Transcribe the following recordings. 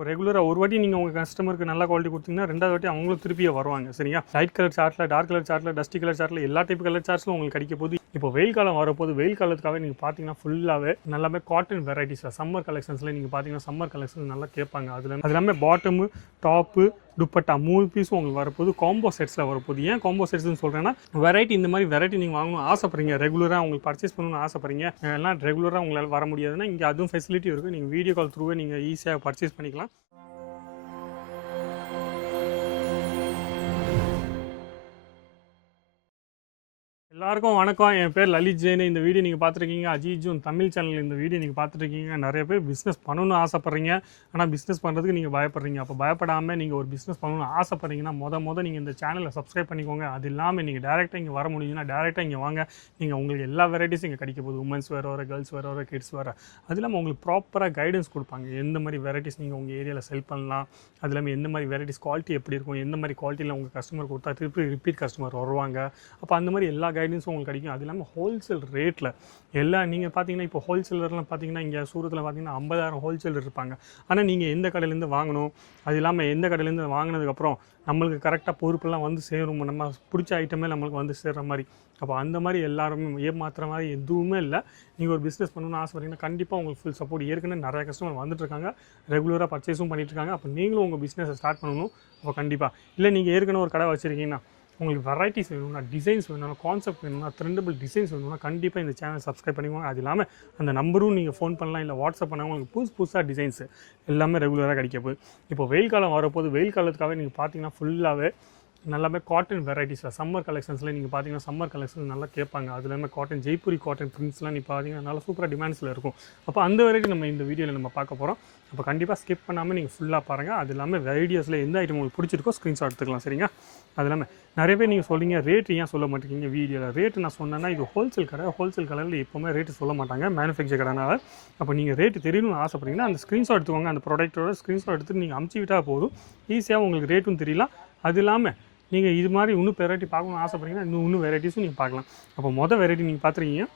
அப்போ ரெகுலராக ஒரு வாட்டி நீங்கள் உங்கள் கஸ்டமருக்கு நல்ல குவாலிட்டி கொடுத்தீங்கன்னா ரெண்டாவது வாட்டி அவங்களும் திருப்பியே வருவாங்க. சரியா? லைட் கலர் சார்ட்டில், டார்க் கலர் சார்ட்டில், டஸ்டி கலர் சார்ட்டில் எல்லா டைப் கலர் சார்ட்ஸும் உங்களுக்கு கிடைக்க போது. இப்போ வெயில் காலம் வரப்போது, வெயில் காலத்துக்காக நீங்கள் பார்த்தீங்கன்னா ஃபுல்லாகவே நல்லாமே காட்டன் வெரைட்டிஸில் சம்மர் கலெக்ஷன்ஸில் நீங்கள் பார்த்தீங்கன்னா சம்மர் கலெக்ஷன்ஸ் நல்லா கேட்பாங்க. அது எல்லாமே பாட்டமு, டாப்பு, துப்பட்டா 3 பீஸும் உங்களுக்கு வரப்போது. காம்போ செட்ஸில் வரப்போது. ஏன் காம்போ செட்ஸ்னு சொல்கிறேன்னா, வெரைட்டி இந்த மாதிரி வெரைட்டி நீங்கள் வாங்கணும் ஆசைப்படுறீங்க, ரெகுலராக உங்களுக்கு பர்ச்சேஸ் பண்ணணும்னு ஆசைப்படுறீங்க, எல்லாம் ரெகுலராக உங்களால் வர முடியாதுன்னா இங்கே அதுவும் ஃபெசிலிட்டி இருக்குது. நீங்கள் வீடியோ கால் த்ரூவே நீங்கள் ஈஸியாக பர்ச்சேஸ் பண்ணிக்கலாம். எல்லாருக்கும் வணக்கம். என் பேர் லலித் ஜெயின். இந்த வீடியோ நீங்கள் பார்த்துருக்கீங்க அஜித் ஜூன் தமிழ் சேனல். இந்த வீடியோ நீங்கள் பார்த்துருக்கீங்க. நிறைய பேர் பிஸ்னஸ் பண்ணணும்னு ஆசைப்பட்றீங்க, ஆனால் பிஸ்னஸ் பண்ணுறதுக்கு நீங்கள் பயப்படுறீங்க. அப்போ பயப்படாமல் நீங்கள் ஒரு பிஸ்னஸ் பண்ணணும்னு ஆசைப்பட்றீங்கன்னா மொதல் நீங்கள் இந்த சேனலை சப்ஸ்கிரைப் பண்ணிக்கோங்க. அது இல்லாமல் நீங்கள் டேரெக்டாக இங்கே வர முடியும்னா டேரெக்டாக இங்கே வாங்க. நீங்கள் உங்களுக்கு எல்லா வெரைட்டிஸும் இங்கே கிடைக்க போகுது. உமன்ஸ் வேறு வர, கேர்ள்ஸ் வேறு வர, கிட்ஸ் வேறு. அது இல்லாமல் உங்களுக்கு ப்ராப்பராக கைடன்ஸ் கொடுப்பாங்க. எந்த மாதிரி வெரைட்டிஸ் நீங்கள் உங்கள் ஏரியாவில் செல் பண்ணலாம், அது இல்லாமல் எந்த மாதிரி வெரைட்டிஸ் குவாலிட்டி எப்படி இருக்கும், எந்த மாதிரி குவாலிட்டியில் உங்கள் கஸ்டமர் கொடுத்தா திருப்பி ரிப்பீட் கஸ்டமர் வருவாங்க. அப்போ அந்த மாதிரி எல்லா கைடன்ஸும் உங்களுக்கு கிடைக்கும். அது இல்லாமல் ஹோல்சேல் ரேட்டில் எல்லாம் நீங்கள் பார்த்தீங்கன்னா இப்போ ஹோல்சேலர்லாம் பார்த்தீங்கன்னா இங்கே சூரத்தில் பார்த்தீங்கன்னா 50,000 ஹோல்சேலர் இருப்பாங்க. ஆனால் நீங்கள் எந்த கடையிலேருந்து வாங்கணும், அது இல்லாமல் எந்த கடையிலேருந்து வாங்கினதுக்கப்புறம் நம்மளுக்கு கரெக்டாக பொறுப்பெல்லாம் வந்து சேரும், நம்ம பிடிச்ச ஐட்டமே நம்மளுக்கு வந்து சேர்கிற மாதிரி. அப்போ அந்த மாதிரி எல்லாருமே ஏமாத்துற மாதிரி எதுவுமே இல்லை. நீங்கள் ஒரு பிஸ்னஸ் பண்ணணும்னு ஆசைப்பட்டீங்கன்னா கண்டிப்பாக உங்களுக்கு ஃபுல் சப்போர்ட். ஏற்கனவே நிறைய கஸ்டமர் வந்துட்டுருக்காங்க, ரெகுலராக பர்ச்சேஸும் பண்ணிட்டுருக்காங்க. அப்போ நீங்களும் உங்கள் பிஸ்னஸை ஸ்டார்ட் பண்ணணும். அப்போ கண்டிப்பாக இல்லை நீங்கள் ஏற்கனவே ஒரு கடை வச்சுருக்கீங்கன்னா உங்களுக்கு வெரைட்டிஸ் வேணும்னா, டிசைன்ஸ் வேணும்னா, கான்செப்ட் வேணும்னா, ட்ரெண்டபிள் டிசைன்ஸ் வேணும்னா கண்டிப்பாக இந்த சேனல் சப்ஸ்கிரைப் பண்ணிக்கோங்க. அது இல்லாமல் அந்த நம்பரும் நீங்கள் ஃபோன் பண்ணலாம், இல்லை வாட்ஸ்அப் பண்ணால் உங்களுக்கு புதுசாக டிசைன்ஸ் எல்லாமே ரெகுலராக கிடைக்க போகுது. இப்போ வெயில் காலம் வரப்போது, வெயில் காலத்துக்காக நீங்கள் பார்த்தீங்கன்னா ஃபுல்லாகவே நல்லாமே காட்டன் வெரைட்டிஸில் சம்மர் கலெக்ஷன்ஸில் நீங்கள் பார்த்தீங்கன்னா சம்மர் கலெக்ஷன்ஸ் நல்லா கேட்பாங்க. அது இல்லாமல் காட்டன் ஜெய்ப்பூரி காட்டன் பிரிண்ட்ஸ்லாம் நீங்கள் பார்த்தீங்கன்னா நல்லா சூப்பராக டிமாண்ட்ஸில் இருக்கும். அப்போ அந்த வெரைட்டி நம்ம இந்த வீடியோவில் நம்ம பார்க்க போகிறோம். அப்போ கண்டிப்பாக ஸ்கிப் பண்ணாமல் நீங்கள் ஃபுல்லாக பாருங்கள். அது இல்லாமல் வீடியோஸில் எந்த ஐட்டம் உங்களுக்கு பிடிச்சிருக்கோ ஸ்க்ரீன்ஷாட் எடுத்துக்கலாம். சரிங்க? அது இல்லாமல் நிறைய பேர் நீங்கள் சொல்லிங்க ரேட்டு ஏன் சொல்ல மாட்டேங்க வீடியோவில். ரேட்டு நான் சொன்னேன்னா இது ஹோல்சேல் கடை, ஹோல்சேல் கடையில் எப்போவுமே ரேட்டு சொல்ல மாட்டாங்க, மேனுஃபேக்சர் கடைனால. அப்போ நீங்கள் ரேட்டு தெரியணும்னு ஆசைப்பட்டீங்கன்னா அந்த ஸ்க்ரீன்ஷாட் எடுத்துக்கோங்க. அந்த ப்ராடக்ட்டோட ஸ்க்ரீன்ஷாட் எடுத்துகிட்டு நீங்கள் அமுச்சு விட்டால் போதும். ஈஸியாக உங்களுக்கு ரேட்டும் தெரியலாம். அது இல்லாமல் நீங்கள் இது மாதிரி இன்னும் வெரைட்டி பார்க்கணும்னு ஆசைப்பட்டீங்கன்னா இன்னும் வெரைட்டிஸும் நீங்கள் பார்க்கலாம். அப்போ வெரைட்டி நீங்கள் பார்த்துருக்கீங்க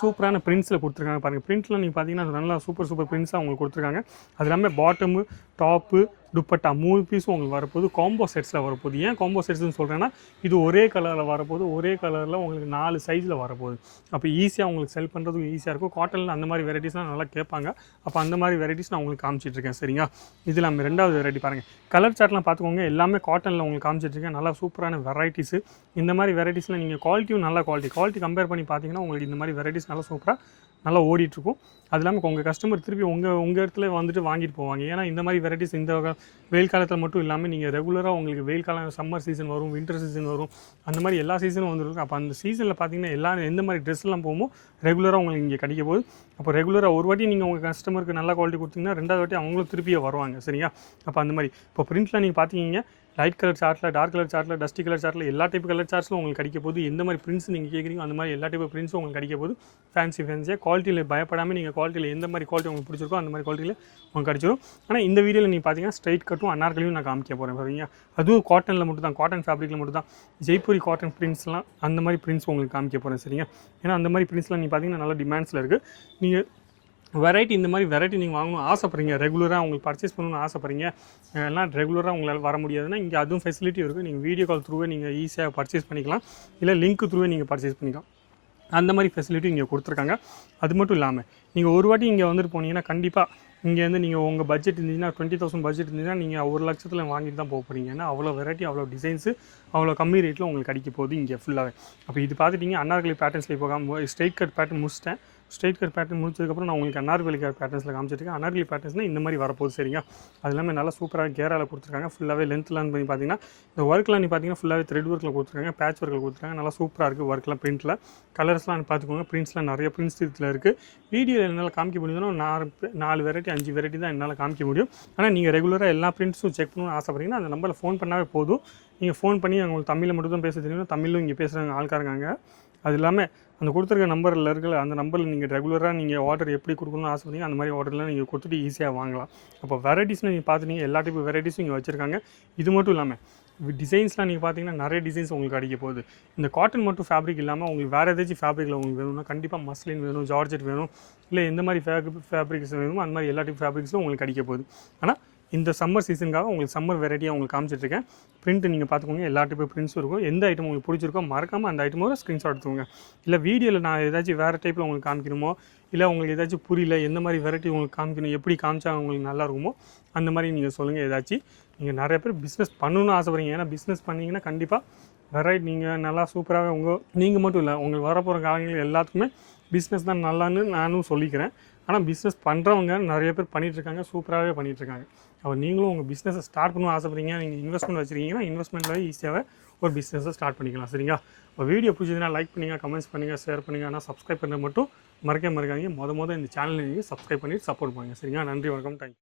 சூப்பரான பிரிண்ட்ஸில் கொடுத்துருக்காங்க பாருங்கள். பிரிண்ட்ஸில் நீங்கள் பார்த்தீங்கன்னா நல்லா சூப்பர் பிரிண்ட்ஸாக உங்களுக்கு கொடுத்துருக்காங்க. அது இல்லாமல் பாட்டமு, டாப்பு, துப்பட்டா 3 பீஸும் உங்களுக்கு வரப்போது. காம்போ செட்ஸில் வரப்போகுது. ஏன் காம்போ செட்ஸ்னு சொல்கிறேன்னா, இது ஒரே கலரில் வரப்போது, ஒரே கலரில் உங்களுக்கு 4 சைஸில் வரப்போகுது. அப்போ ஈஸியாக உங்களுக்கு செல் பண்ணுறதுக்கு ஈஸியாக இருக்கும். காட்டனில் அந்த மாதிரி வெரைட்டிஸ்லாம் நல்லா கேட்பாங்க. அப்போ அந்த மாதிரி வெரைட்டிஸ் நான் உங்களுக்கு காமிச்சிட்ருக்கேன். சரிங்களா? இது இல்லாமல் ரெண்டாவது வெரைட்டி பாருங்கள். கலர் சார்ட்லாம் பார்த்துக்கோங்க. எல்லாமே காட்டனில் உங்களுக்கு காமிச்சிட்ருக்கேன். நல்லா சூப்பரான வெரைட்டிஸு. இந்த மாதிரி வெரைட்டிஸில் நீங்கள் குவாலிட்டியும் நல்ல குவாலிட்டி கம்பேர் பண்ணி பார்த்தீங்கன்னா உங்களுக்கு இந்த மாதிரி வெரைட்டிஸ் நல்லா சூப்பராக நல்லா ஓடிட்டுருக்கும். அது இல்லாமல் உங்கள் கஸ்டமர் திருப்பி உங்கள் இடத்துல வந்துட்டு வாங்கிட்டு போவாங்க. ஏன்னா இந்த மாதிரி வெரைட்டிஸ் இந்த வெயில் காலத்தில் மட்டும் இல்லாமல் நீங்கள் ரெகுலராக உங்களுக்கு வெயில் காலம், சம்மர் சீசன் வரும், வின்டர் சீசன் வரும், அந்த மாதிரி எல்லா சீசனும் வந்துருக்கும். அப்போ அந்த சீசனில் பார்த்தீங்கன்னா எல்லாம் எந்த மாதிரி ட்ரெஸ்லாம் போகுமோ ரெகுலராக உங்களுக்கு இங்கே கிடைக்க போகுது. அப்போ ரெகுலராக ஒரு வாட்டி நீங்கள் உங்கள் கஸ்டமருக்கு நல்ல குவாலிட்டி கொடுத்தீங்கன்னா ரெண்டாவது வாட்டி அவங்களும் திருப்பியே வருவாங்க. சரியா? அப்போ அந்த மாதிரி இப்போ பிரிண்ட்டில் நீங்கள் பார்த்தீங்க லைட் கலர் சார்ட்டில், டார்க் கலர் சார்ட்டில், டஸ்டி கலர் சார்ட்டில் எல்லா டைப் கலர் சார்ட்ஸும் உங்களுக்கு கிடைக்க போகுது. எந்த மாதிரி பிரிண்ட்ஸ் நீங்கள் கேட்குறீங்க அந்த மாதிரி எல்லா டைப் பிரிண்ட்ஸும் உங்களுக்கு கிடைக்க போகுது. ஃபேன்சியாக குவாலிட்டியில் பயப்படாமல் நீங்கள் குவாலிட்டியில் எந்த மாதிரி குவாலிட்டி உங்களுக்கு பிடிச்சிருக்கோ அந்த மாதிரி குவாலிட்டியில் உங்களுக்கு கிடச்சிடும். ஆனால் இந்த வீடியோவில் நீங்கள் பார்த்தீங்கன்னா ஸ்ட்ரைட் கட்டும் அனார்கலியும் நான் காமிக்க போகிறேன். சரிங்க? அதுவும் காட்டனில் மட்டும் தான், காட்டன் ஃபேப்ரிக்கில் மட்டும் தான். ஜெய்ப்பூரி காட்டன் பிரிண்ட்ஸ்லாம் அந்த மாதிரி பிரிண்ட்ஸ் உங்களுக்கு காமிக்க போகிறேன். சரிங்க? ஏன்னா அந்த மாதிரி பிரிண்ட்ஸ்லாம் நீங்கள் பார்த்தீங்கன்னா நல்லா டிமாண்ட்ஸில் இருக்குது. நீங்கள் இந்த மாதிரி வெரைட்டி நீங்கள் வாங்கணும் ஆசைப்பட்றீங்க, ரெகுலராக உங்களுக்கு பர்ச்சேஸ் பண்ணணும்னு ஆசைப்பட்றீங்க, எல்லாம் ரெகுலராக உங்களால் வர முடியாதுன்னா இங்கே அதுவும் ஃபெசிலிட்டி இருக்குது. நீங்கள் வீடியோ கால் த்ரூவே நீங்கள் ஈஸியாக பர்ச்சேஸ் பண்ணிக்கலாம், இல்லை லிங்க் த்ரூவே நீங்கள் பர்ச்சேஸ் பண்ணிக்கலாம். அந்த மாதிரி ஃபெசிலிட்டி இங்கே கொடுத்துருக்காங்க. அது மட்டும் இல்லாமல் நீங்கள் ஒரு வாட்டி இங்கே வந்துட்டு போனீங்கன்னா கண்டிப்பாக இங்கேருந்து நீங்கள் உங்கள் பட்ஜெட் இருந்தீங்கன்னா 20,000 பட்ஜெட் இருந்தீங்கன்னா நீங்கள் 1 லட்சத்தில் வாங்கிட்டு தான் போக போகிறீங்க. ஏன்னா அவ்வளோ வெரைட்டி, அவ்வளோ டிசைன்ஸு, அவ்வளோ கம்மி ரேட்டில் உங்களுக்கு கிடைக்க போகுது இங்கே ஃபுல்லாகவே. அப்போ இது பார்த்துட்டிங்க அனார்கலி பேட்டர்ன்ஸில் போகாமல் ஸ்ட்ரைட் கட் பேட்டர்ன் முடிச்சிட்டேன். ஸ்ட்ரைட் கட் பேட்டர்ன் முடிச்சதுக்கப்புறம் நான் உங்களுக்கு அனார்கலி பேட்டர்ன்ஸில் காமிச்சிருக்கேன். அனார்கலி பேட்டர்ன்ஸ்னால் இந்த மாதிரி வரப்போகுது. சரிங்க? அது எல்லாமே நல்லா சூப்பராக கேராவில் கொடுத்துருக்காங்க. ஃபுல்லாகவே லென்த்லாம் பண்ணி பார்த்தீங்கன்னா இந்த ஒர்க்லாம் நீ பார்த்தீங்கன்னா ஃபுல்லாகவே த்ரெட் ஒர்க்கில் கொடுத்துருக்காங்க, பேட்ச் ஒர்க்கில் கொடுத்துருக்காங்க. நல்லா சூப்பராக இருக்குது ஒர்க்லாம். பிரிண்ட்டில் கலர்ஸ்லாம் பார்த்துக்கோங்க. பிரிண்ட்ஸ்லாம் நிறைய பிரிண்ட்ஸ் இதில் இருக்குது. வீடியோ என்னால் காமிக்க முடியுதுன்னா 4 வெரைட்டி 5 வெரைட்டி தான் என்னால் காமிக்க முடியும். ஆனால் நீங்கள் ரெகுலராக எல்லா பிரிண்ட்ஸும் செக் பண்ணணும்னு ஆசைப்பட்றீங்கன்னா அந்த நம்பரில் ஃபோன் பண்ணாவே போதும். நீங்கள் ஃபோன் பண்ணி உங்களுக்கு தமிழில் மட்டும் தான் பேச தெரியும். தமிழும் இங்கே பேசுகிறாங்க ஆள்காரங்க. அது இல்லாமல் அந்த கொடுத்துருக்க நம்பரில் இருக்கிற அந்த நம்பரில் நீங்கள் ரெகுலராக நீங்கள் ஆர்டர் எப்படி கொடுக்கணும்னு ஆசைப்பட்டீங்க அந்த மாதிரி ஆர்டர்லாம் நீங்கள் கொடுத்துட்டு ஈஸியாக வாங்கலாம். அப்போ வெரைட்டிஸ்னு நீங்கள் பார்த்துட்டீங்க, எல்லா டைப் வெரைட்டிஸும் இங்கே வச்சுருக்காங்க. இது மட்டும் இல்லாமல் டிசைன்ஸ்லாம் நீங்கள் பார்த்தீங்கன்னா நிறைய டிசைன்ஸ் உங்களுக்கு கிடைக்க போகுது. இந்த காட்டன் மட்டும் ஃபேப்ரிக் இல்லாமல் உங்களுக்கு வேறு ஏதாச்சும் ஃபேப்ரிக்கில் உங்களுக்கு வேணும்னா கண்டிப்பாக மஸ்லின் வேணும், ஜார்ஜெட் வேணும், இல்லை எந்த மாதிரி ஃபேப்ரிக்ஸ் வேணுமோ அந்த மாதிரி எல்லா டைப் ஃபேப்ரிக்ஸும் உங்களுக்கு கிடைக்க போகுது. ஆனால் இந்த சம்மர் சீசனுக்காக உங்களுக்கு சம்மர் வெரைட்டியாக உங்களுக்கு காமிச்சிட்ருக்கேன். பிரிண்ட் நீங்கள் பார்த்துக்கோங்க, எல்லா டைப்பு பிரிண்ட்ஸும் இருக்கும். எந்த ஐட்டம் உங்களுக்கு பிடிச்சிருக்கோ மறக்காமல் அந்த ஐட்டமோட ஸ்க்ரீன்ஷாட் எடுத்துக்கோங்க. இல்லை வீடியோவில் நான் ஏதாச்சும் வேறு டைப்பில் உங்களுக்கு காமிக்கணுமோ, இல்லை உங்களுக்கு ஏதாச்சும் புரியல, எந்த மாதிரி வெரைட்டி உங்களுக்கு காமிக்கணும், எப்படி காமிச்சா உங்களுக்கு நல்லா இருக்குமோ அந்த மாதிரி நீங்கள் சொல்லுங்கள். ஏதாச்சும் நீங்கள் நிறைய பேர் பிஸ்னஸ் பண்ணணும்னு ஆசைப்படுறீங்க. ஏன்னா பிஸ்னஸ் பண்ணிங்கன்னா கண்டிப்பாக வெரைட்டி நீங்கள் நல்லா சூப்பராக நீங்கள் மட்டும் இல்லை, உங்களுக்கு வரப்போகிற காலங்கள் எல்லாத்துக்குமே பிஸ்னஸ் தான் நல்லான்னு நானும் சொல்லிக்கிறேன். ஆனால் பிஸ்னஸ் பண்ணுறவங்க நிறைய பேர் பண்ணிகிட்ருக்காங்க, சூப்பராகவே பண்ணிகிட்ருக்காங்க. அப்போ நீங்களும் உங்கள் பிஸ்னஸை ஸ்டார்ட் பண்ணணும் ஆசைப்படுறீங்க, நீங்கள் இன்வெஸ்ட்மெண்ட் வச்சுருக்கீங்கன்னா இன்வெஸ்ட்மெண்ட்டில் ஈஸியாகவே ஒரு பிஸ்னஸை ஸ்டார்ட் பண்ணிக்கலாம். சரிங்களா? இப்போ வீடியோ பிடிச்சதுன்னா லைக் பண்ணுங்கள், கமெண்ட்ஸ் பண்ணுங்கள், ஷேர் பண்ணுங்கள். ஆனால் சப்ஸ்கிரைப் பண்ணுறது மட்டும் மறக்காதீங்க. இந்த சேனலை நீங்கள் சப்ஸ்கிரைப் பண்ணி சப்போர்ட் பண்ணுங்கள். சரிங்களா? நன்றி, வணக்கம், தேங்க்யூ.